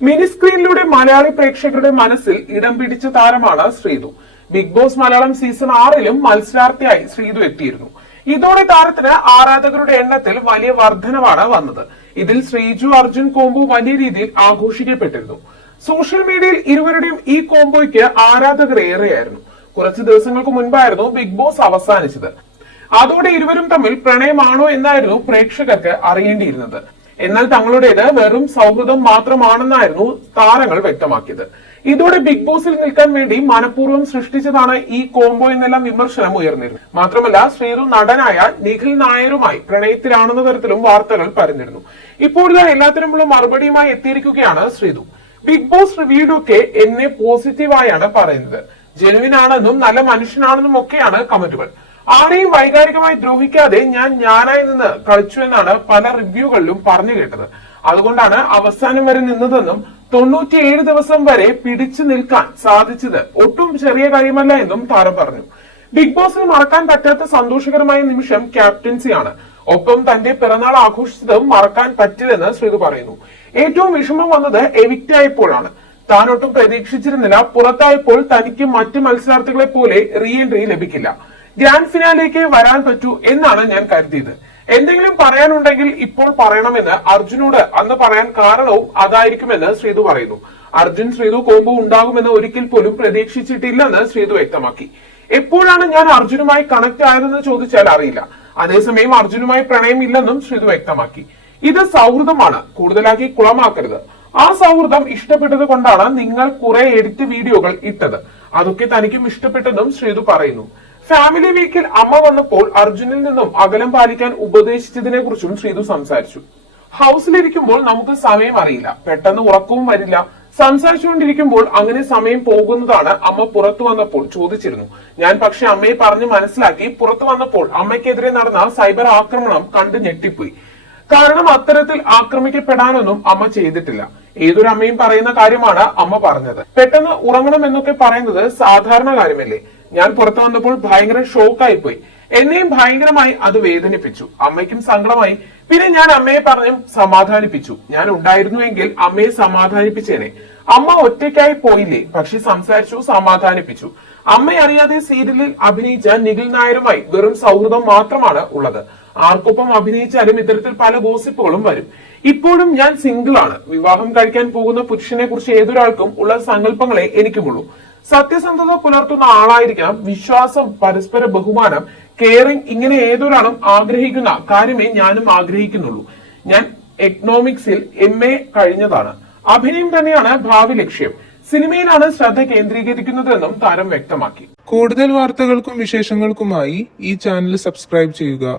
Mini സ്ക്രീനിലൂടെ Malayali പ്രേക്ഷകരുടെ മനസ്സിൽ ഇടം പിടിച്ച താരമാണ് Sreethu. Bigg Boss Malayalam season 6ലും മത്സരാർത്ഥിയായി ശ്രീതു എത്തിയിരുന്നു. ഇതോടെ താരത്തിന് ആരാധകരുടെ എണ്ണത്തിൽ വലിയ വർധനവാണ് വന്നത്. ഇതിൽ ശ്രീജു അർജുൻ കോംബോ വലിയ രീതിയിൽ ആഘോഷിക്കപ്പെട്ടിരുന്നു. സോഷ്യൽ മീഡിയയിൽ ഇരുവരുടെയും ഈ കോംബോയ്ക്ക് ആരാധകർ ഏറെയായിരുന്നു. കുറച്ച് ദിവസങ്ങൾക്ക് മുൻപായിരുന്നു ബിഗ് ബോസ് അവസാനിച്ചത്. അതോടെ ഇരുവരും തമ്മിൽ പ്രണയമാണോ എന്നായിരുന്നു പ്രേക്ഷകർക്ക് അറിയേണ്ടിയിരുന്നത്. എന്നാൽ തങ്ങളുടേത് വെറും സൗഹൃദം മാത്രമാണെന്നായിരുന്നു താരങ്ങൾ വ്യക്തമാക്കിയത്. ഇതോടെ ബിഗ് ബോസിൽ നിൽക്കാൻ വേണ്ടി മനഃപൂർവ്വം സൃഷ്ടിച്ചതാണ് ഈ കോംബോ എന്നെല്ലാം വിമർശനം ഉയർന്നിരുന്നു. മാത്രമല്ല ശ്രീതു നടനായ നിഖിൽ നായരുമായി പ്രണയത്തിലാണെന്ന തരത്തിലും വാർത്തകൾ പരന്നിരുന്നു. ഇപ്പോൾ എല്ലാത്തരമുള്ള മറുപടിയുമായി എത്തിയിരിക്കുകയാണ് ശ്രീതു. ബിഗ് ബോസ് റിവ്യൂയിലൊക്കെ എന്നെ പോസിറ്റീവായാണ് പറയുന്നത്. ജെനുവിൻ ആണെന്നും നല്ല മനുഷ്യനാണെന്നും ഒക്കെയാണ് കമന്റുകൾ. ആരെയും വൈകാരികമായി ദ്രോഹിക്കാതെ ഞാനായി നിന്ന് കളിച്ചു എന്നാണ് പല റിവ്യൂകളിലും പറഞ്ഞു കേട്ടത്. അതുകൊണ്ടാണ് അവസാനം വരെ നിന്നതെന്നും 97 ദിവസം വരെ പിടിച്ചു നിൽക്കാൻ സാധിച്ചത് ഒട്ടും ചെറിയ കാര്യമല്ല എന്നും താരം പറഞ്ഞു. ബിഗ് ബോസിൽ മറക്കാൻ പറ്റാത്ത സന്തോഷകരമായ നിമിഷം ക്യാപ്റ്റൻസിയാണ്. ഒപ്പം തന്റെ പിറന്നാൾ ആഘോഷിച്ചതും മറക്കാൻ പറ്റില്ലെന്ന് ശ്രീതു പറയുന്നു. ഏറ്റവും വിഷമം വന്നത് എവിക്റ്റ് ആയപ്പോഴാണ്. താൻ ഒട്ടും പ്രതീക്ഷിച്ചിരുന്നില്ല പുറത്തായപ്പോൾ തനിക്ക് മറ്റ് മത്സരാർത്ഥികളെ പോലെ റീ എൻട്രി ലഭിക്കില്ല. ഗ്രാൻഡ് ഫിനാലേക്ക് വരാൻ പറ്റൂ എന്നാണ് ഞാൻ കരുതിയത്. എന്തെങ്കിലും പറയാനുണ്ടെങ്കിൽ ഇപ്പോൾ പറയണമെന്ന് അർജുനോട് അന്ന് പറയാൻ കാരണവും അതായിരിക്കുമെന്ന് ശ്രീതു പറയുന്നു. അർജുൻ ശ്രീതു കോംബോ ഉണ്ടാകുമെന്ന് ഒരിക്കൽ പോലും പ്രതീക്ഷിച്ചിട്ടില്ലെന്ന് ശ്രീതു വ്യക്തമാക്കി. എപ്പോഴാണ് ഞാൻ അർജുനുമായി കണക്ട് ആയതെന്ന് ചോദിച്ചാൽ അറിയില്ല. അതേസമയം അർജുനുമായി പ്രണയമില്ലെന്നും ശ്രീതു വ്യക്തമാക്കി. ഇത് സൗഹൃദമാണ്, കൂടുതലാക്കി കുളമാക്കരുത്. ആ സൗഹൃദം ഇഷ്ടപ്പെട്ടത് കൊണ്ടാണ് നിങ്ങൾ കുറെ എഡിറ്റ് വീഡിയോകൾ ഇട്ടത്. അതൊക്കെ തനിക്കും ഇഷ്ടപ്പെട്ടെന്നും ശ്രീതു പറയുന്നു. ഫാമിലി വീക്കിൽ അമ്മ വന്നപ്പോൾ അർജുനിൽ നിന്നും അകലം പാലിക്കാൻ ഉപദേശിച്ചതിനെ കുറിച്ചും ശ്രീതു സംസാരിച്ചു. ഹൗസിലിരിക്കുമ്പോൾ നമുക്ക് സമയം അറിയില്ല, പെട്ടെന്ന് ഉറക്കവും വരില്ല. സംസാരിച്ചുകൊണ്ടിരിക്കുമ്പോൾ അങ്ങനെ സമയം പോകുന്നതാണ് അമ്മ പുറത്തു വന്നപ്പോൾ ചോദിച്ചിരുന്നു. ഞാൻ പക്ഷെ അമ്മയെ പറഞ്ഞ് മനസ്സിലാക്കി. പുറത്തു വന്നപ്പോൾ അമ്മയ്ക്കെതിരെ നടന്ന സൈബർ ആക്രമണം കണ്ട് ഞെട്ടിപ്പോയി. കാരണം അത്തരത്തിൽ ആക്രമിക്കപ്പെടാനൊന്നും അമ്മ ചെയ്തിട്ടില്ല. ഏതൊരു അമ്മയും പറയുന്ന കാര്യമാണ് അമ്മ പറഞ്ഞത്. പെട്ടെന്ന് ഉറങ്ങണം എന്നൊക്കെ പറയുന്നത് സാധാരണ കാര്യമല്ലേ. ഞാൻ പുറത്തു വന്നപ്പോൾ ഭയങ്കര ഷോക്കായി പോയി. എന്നെയും ഭയങ്കരമായി അത് വേദനിപ്പിച്ചു. അമ്മയ്ക്കും സങ്കടമായി. പിന്നെ ഞാൻ അമ്മയെ പറഞ്ഞും സമാധാനിപ്പിച്ചു. ഞാൻ ഉണ്ടായിരുന്നുവെങ്കിൽ അമ്മയെ സമാധാനിപ്പിച്ചേനെ. അമ്മ ഒറ്റയ്ക്കായി പോയില്ലേ, പക്ഷെ സംസാരിച്ചു, സമാധാനിപ്പിച്ചു. അമ്മ അറിയാതെ സീരിയലിൽ അഭിനയിച്ച നിഖിൽ നായരുമായി വെറും സൗഹൃദം മാത്രമാണ് ഉള്ളത്. ആർക്കൊപ്പം അഭിനയിച്ചാലും ഇത്തരത്തിൽ പല ഗോസിപ്പുകളും വരും. ഇപ്പോഴും ഞാൻ സിംഗിൾ ആണ്. വിവാഹം കഴിക്കാൻ പോകുന്ന പുരുഷനെ കുറിച്ച് ഏതൊരാൾക്കും ഉള്ള സങ്കല്പങ്ങളെ എനിക്കുമുള്ളൂ. സത്യസന്ധത പുലർത്തുന്ന ആളായിരിക്കണം. വിശ്വാസം, പരസ്പര ബഹുമാനം, കെയറിംഗ്, ഇങ്ങനെ ഏതൊരാളും ആഗ്രഹിക്കുന്ന കാര്യമേ ഞാനും ആഗ്രഹിക്കുന്നുള്ളൂ. ഞാൻ എക്കണോമിക്സിൽ MA കഴിഞ്ഞതാണ്. അഭിനയം തന്നെയാണ് ഭാവി ലക്ഷ്യം. സിനിമയിലാണ് ശ്രദ്ധ കേന്ദ്രീകരിക്കുന്നതെന്നും താരം വ്യക്തമാക്കി. കൂടുതൽ വാർത്തകൾക്കും വിശേഷങ്ങൾക്കുമായി ഈ ചാനൽ സബ്സ്ക്രൈബ് ചെയ്യുക.